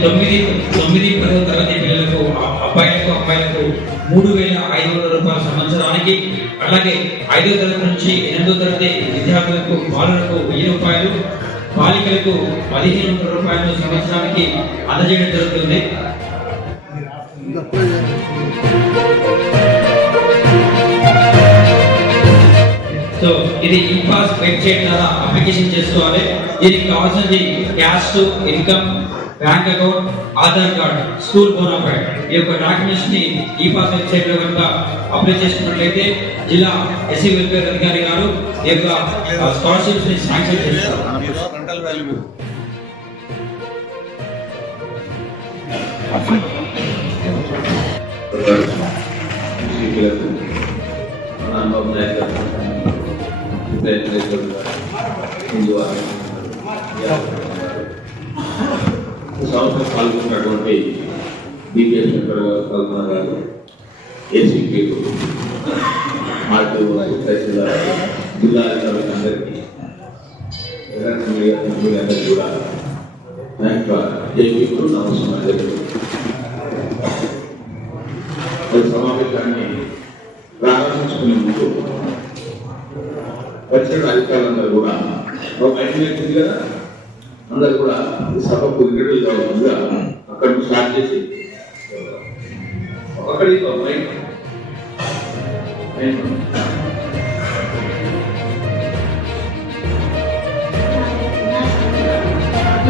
9-10వ తరగతి పిల్లలకు అబ్బాయిలకు అమ్మాయిలకు 3,500 రూపాయల సంవత్సరానికి, అలాగే 5వ తరగతి నుంచి 8వ తరగతి విద్యార్థులకు బాలులకు 1000 రూపాయలు, బాలికలకు 1,500 రూపాయలు సంవత్సరానికి అందజేయడం జరుగుతుంది. సో ఇది ఈపాస్ వెబ్సైట్ ద్వారా అప్లికేషన్ చేసుకోవాలి. దీనికి కావాల్సింది caste, income, bank account, Aadhaar card, school bonafide. ఈ యొక్క డాక్యుమెంట్స్ ని ఈపాస్ వెబ్సైట్ లో కనుక అప్లై చేసుకున్నట్లయితే జిల్లా ఎస్సీ వెల్ఫేర్ అధికారి గారు ఈ యొక్క స్కాలర్షిప్స్ ని శాంక్షన్ చేస్తారు. సంవత్సరం పాల్గొన్నటువంటి డిపిఎస్ కల్పన గారు, ఏసీపీ ఆర్టీఓ, తహసీల్దార్, జిల్లా అధికారులందరికీ అందరికీ కూడా జైపీకు నమస్కారం. సమావేశాన్ని ప్రారంభించుకునే ముందు పరిసర అధికారులందరూ కూడా బయటకు కదా అందరు కూడా సభకు ఇంట్రడ్యూస్ అవ్వకుండా అక్కడ స్టార్ట్ చేసి అక్కడికి